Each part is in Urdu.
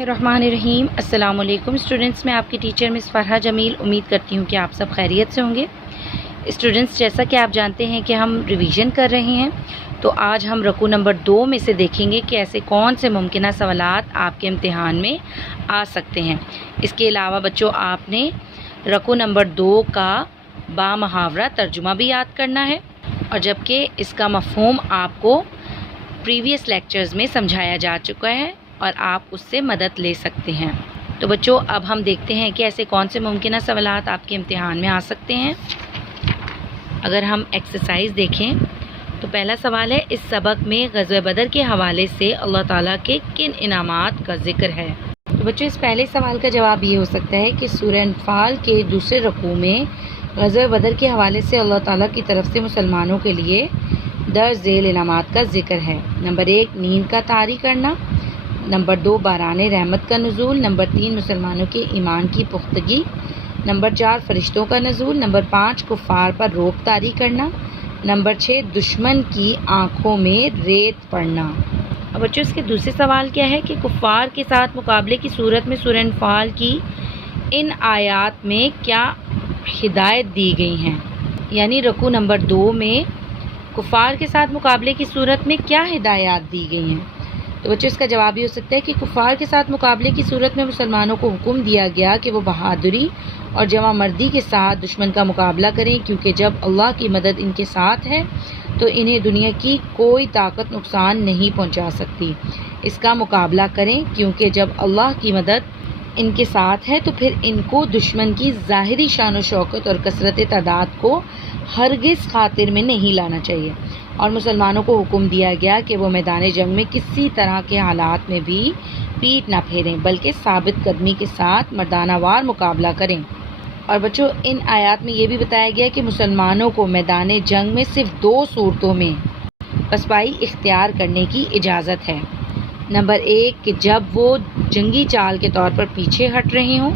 الرحمن الرحیم۔ السلام علیکم اسٹوڈنٹس، میں آپ کی ٹیچر مس فرحہ جمیل امید کرتی ہوں کہ آپ سب خیریت سے ہوں گے۔ اسٹوڈنٹس، جیسا کہ آپ جانتے ہیں کہ ہم ریویژن کر رہے ہیں، تو آج ہم رکوع نمبر 2 میں سے دیکھیں گے کہ ایسے کون سے ممکنہ سوالات آپ کے امتحان میں آ سکتے ہیں۔ اس کے علاوہ بچوں، آپ نے رکوع نمبر 2 کا بامحاورہ ترجمہ بھی یاد کرنا ہے، اور جبکہ اس کا مفہوم آپ کو پریویس لیکچرز میں سمجھایا جا چکا ہے اور آپ اس سے مدد لے سکتے ہیں۔ تو بچوں، اب ہم دیکھتے ہیں کہ ایسے کون سے ممکنہ سوالات آپ کے امتحان میں آ سکتے ہیں۔ اگر ہم ایکسرسائز دیکھیں تو پہلا سوال ہے، اس سبق میں غزوہ بدر کے حوالے سے اللہ تعالیٰ کے کن انعامات کا ذکر ہے؟ تو بچوں، اس پہلے سوال کا جواب یہ ہو سکتا ہے کہ سورہ انفال کے دوسرے رکوع میں غزوہ بدر کے حوالے سے اللہ تعالیٰ کی طرف سے مسلمانوں کے لیے درج ذیل انعامات کا ذکر ہے۔ نمبر 1، نیند کا طاری کرنا۔ نمبر 2، باران رحمت کا نزول۔ نمبر 3، مسلمانوں کے ایمان کی پختگی۔ نمبر 4، فرشتوں کا نزول۔ نمبر 5، کفار پر روک طاری کرنا۔ نمبر 6، دشمن کی آنکھوں میں ریت پڑنا۔ اب بچوں، اس کے دوسرے سوال کیا ہے کہ کفار کے ساتھ مقابلے کی صورت میں سورہ انفال کی ان آیات میں کیا ہدایت دی گئی ہیں؟ یعنی رکوع نمبر 2 میں کفار کے ساتھ مقابلے کی صورت میں کیا ہدایات دی گئی ہیں؟ تو بچوں، اس کا جواب یہ ہو سکتا ہے کہ کفار کے ساتھ مقابلے کی صورت میں مسلمانوں کو حکم دیا گیا کہ وہ بہادری اور جمع مردی کے ساتھ دشمن کا مقابلہ کریں، کیونکہ جب اللہ کی مدد ان کے ساتھ ہے تو انہیں دنیا کی کوئی طاقت نقصان نہیں پہنچا سکتی۔ اس کا مقابلہ کریں، کیونکہ جب اللہ کی مدد ان کے ساتھ ہے تو پھر ان کو دشمن کی ظاہری شان و شوکت اور کثرت تعداد کو ہرگز خاطر میں نہیں لانا چاہیے، اور مسلمانوں کو حکم دیا گیا کہ وہ میدان جنگ میں کسی طرح کے حالات میں بھی پیٹ نہ پھیریں، بلکہ ثابت قدمی کے ساتھ مردانہ وار مقابلہ کریں۔ اور بچوں، ان آیات میں یہ بھی بتایا گیا کہ مسلمانوں کو میدان جنگ میں صرف 2 صورتوں میں پسپائی اختیار کرنے کی اجازت ہے۔ نمبر 1، کہ جب وہ جنگی چال کے طور پر پیچھے ہٹ رہے ہوں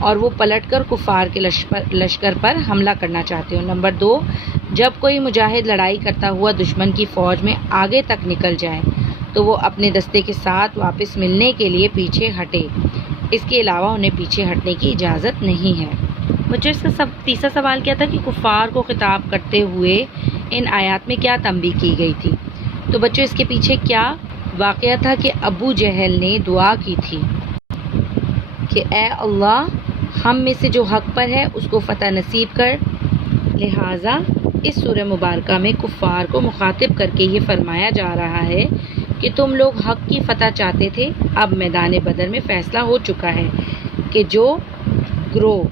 اور وہ پلٹ کر کفار کے لشکر پر حملہ کرنا چاہتے ہوں۔ نمبر 2، جب کوئی مجاہد لڑائی کرتا ہوا دشمن کی فوج میں آگے تک نکل جائے تو وہ اپنے دستے کے ساتھ واپس ملنے کے لیے پیچھے ہٹے، اس کے علاوہ انہیں پیچھے ہٹنے کی اجازت نہیں ہے۔ بچوں، اس کا تیسرا سوال کیا تھا کہ کفار کو خطاب کرتے ہوئے ان آیات میں کیا تنبیہ کی گئی تھی؟ تو بچوں، اس کے پیچھے کیا واقعہ تھا کہ ابو جہل نے دعا کی تھی کہ اے اللہ، ہم میں سے جو حق پر ہے اس کو فتح نصیب کر۔ لہٰذا اس سورہ مبارکہ میں کفار کو مخاطب کر کے یہ فرمایا جا رہا ہے کہ تم لوگ حق کی فتح چاہتے تھے، اب میدان بدر میں فیصلہ ہو چکا ہے کہ جو گروہ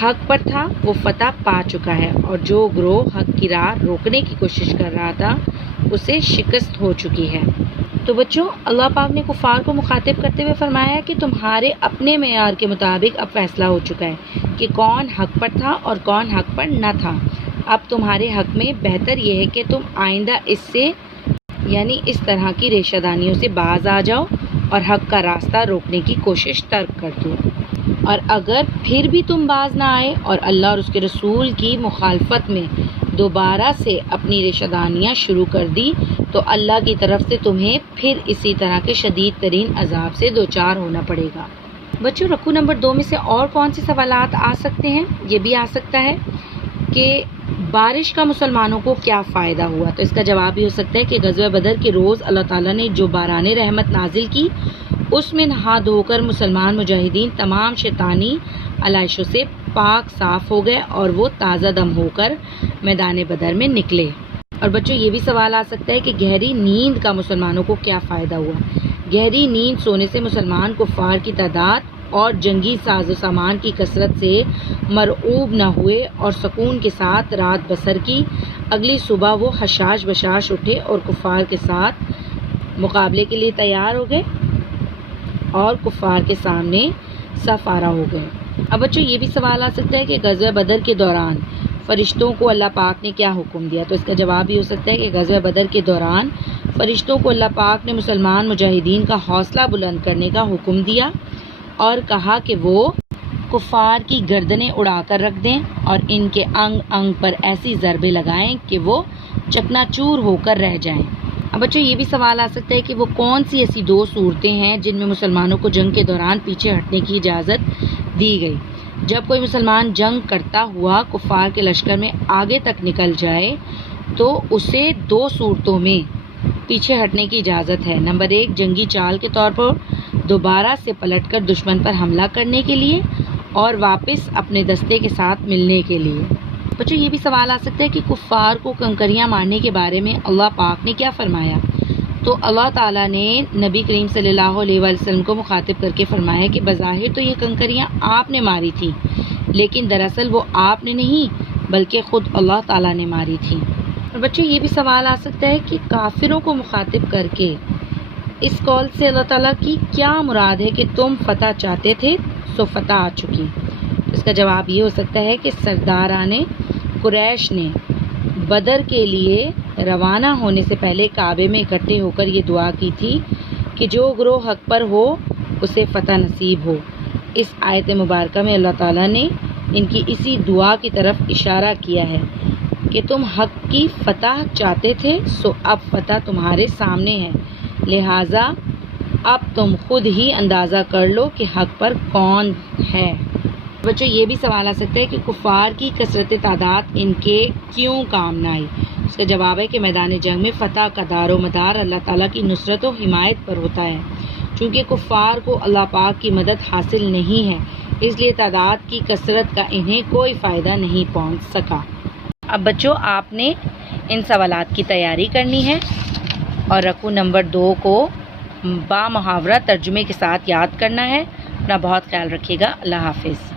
حق پر تھا وہ فتح پا چکا ہے، اور جو گروہ حق کی راہ روکنے کی کوشش کر رہا تھا اسے شکست ہو چکی ہے۔ تو بچوں، اللہ پاک نے کفار کو مخاطب کرتے ہوئے فرمایا کہ تمہارے اپنے معیار کے مطابق اب فیصلہ ہو چکا ہے کہ کون حق پر تھا اور کون حق پر نہ تھا۔ اب تمہارے حق میں بہتر یہ ہے کہ تم آئندہ اس سے، یعنی اس طرح کی ریشہ دانیوں سے باز آ جاؤ اور حق کا راستہ روکنے کی کوشش ترک کر دو، اور اگر پھر بھی تم باز نہ آئے اور اللہ اور اس کے رسول کی مخالفت میں دوبارہ سے اپنی ریشہ دانیاں شروع کر دی تو اللہ کی طرف سے تمہیں پھر اسی طرح کے شدید ترین عذاب سے دوچار ہونا پڑے گا۔ بچوں، رکوع نمبر 2 میں سے اور کون سے سوالات آ سکتے ہیں؟ یہ بھی آ سکتا ہے کہ بارش کا مسلمانوں کو کیا فائدہ ہوا؟ تو اس کا جواب یہ ہو سکتا ہے کہ غزوہ بدر کے روز اللہ تعالیٰ نے جو باران رحمت نازل کی، اس میں نہا دھو کر مسلمان مجاہدین تمام شیطانی علائشوں سے پاک صاف ہو گئے اور وہ تازہ دم ہو کر میدان بدر میں نکلے۔ اور بچوں، یہ بھی سوال آ سکتا ہے کہ گہری نیند کا مسلمانوں کو کیا فائدہ ہوا؟ گہری نیند سونے سے مسلمان کفار کی تعداد اور جنگی ساز و سامان کی کثرت سے مرعوب نہ ہوئے اور سکون کے ساتھ رات بسر کی۔ اگلی صبح وہ حشاش بشاش اٹھے اور کفار کے ساتھ مقابلے کے لیے تیار ہو گئے اور کفار کے سامنے صف آرا ہو گئے۔ اب بچوں، یہ بھی سوال آ سکتا ہے کہ غزوہ بدر کے دوران فرشتوں کو اللہ پاک نے کیا حکم دیا؟ تو اس کا جواب یہ ہو سکتا ہے کہ غزوہ بدر کے دوران فرشتوں کو اللہ پاک نے مسلمان مجاہدین کا حوصلہ بلند کرنے کا حکم دیا اور کہا کہ وہ کفار کی گردنیں اڑا کر رکھ دیں اور ان کے انگ انگ پر ایسی ضربیں لگائیں کہ وہ چکنا چور ہو کر رہ جائیں۔ اب بچوں یہ بھی سوال آ سکتا ہے کہ وہ کون سی ایسی 2 صورتیں ہیں جن میں مسلمانوں کو جنگ کے دوران پیچھے ہٹنے کی اجازت دی گئی۔ جب کوئی مسلمان جنگ کرتا ہوا کفار کے لشکر میں آگے تک نکل جائے تو اسے 2 صورتوں میں پیچھے ہٹنے کی اجازت ہے۔ نمبر 1 جنگی چال کے طور پر دوبارہ سے پلٹ کر دشمن پر حملہ کرنے کے لیے اور واپس اپنے دستے کے ساتھ ملنے کے لیے۔ بچوں یہ بھی سوال آ سکتا ہے کہ کفار کو کنکریاں مارنے کے بارے میں اللہ پاک نے کیا فرمایا؟ تو اللہ تعالیٰ نے نبی کریم صلی اللہ علیہ وآلہ وسلم کو مخاطب کر کے فرمایا کہ بظاہر تو یہ کنکریاں آپ نے ماری تھیں، لیکن دراصل وہ آپ نے نہیں بلکہ خود اللہ تعالیٰ نے ماری تھیں۔ اور بچوں یہ بھی سوال آ سکتا ہے کہ کافروں کو مخاطب کر کے اس قول سے اللہ تعالیٰ کی کیا مراد ہے کہ تم فتح چاہتے تھے سو فتح آ چکی؟ اس کا جواب یہ ہو سکتا ہے کہ سرداران قریش نے بدر کے لیے روانہ ہونے سے پہلے کعبے میں اکٹھے ہو کر یہ دعا کی تھی کہ جو گروہ حق پر ہو اسے فتح نصیب ہو۔ اس آیت مبارکہ میں اللہ تعالیٰ نے ان کی اسی دعا کی طرف اشارہ کیا ہے کہ تم حق کی فتح چاہتے تھے سو اب فتح تمہارے سامنے ہے، لہٰذا اب تم خود ہی اندازہ کر لو کہ حق پر کون ہے۔ بچوں یہ بھی سوال آ سکتا ہے کہ کفار کی کثرت تعداد ان کے کیوں کام نہ آئی؟ اس کا جواب ہے کہ میدان جنگ میں فتح کا دار و مدار اللہ تعالیٰ کی نصرت و حمایت پر ہوتا ہے۔ چونکہ کفار کو اللہ پاک کی مدد حاصل نہیں ہے، اس لیے تعداد کی کثرت کا انہیں کوئی فائدہ نہیں پہنچ سکا۔ اب بچوں آپ نے ان سوالات کی تیاری کرنی ہے اور رقو نمبر 2 کو با محاورہ ترجمے کے ساتھ یاد کرنا ہے۔ اپنا بہت خیال رکھیے گا۔ اللہ حافظ۔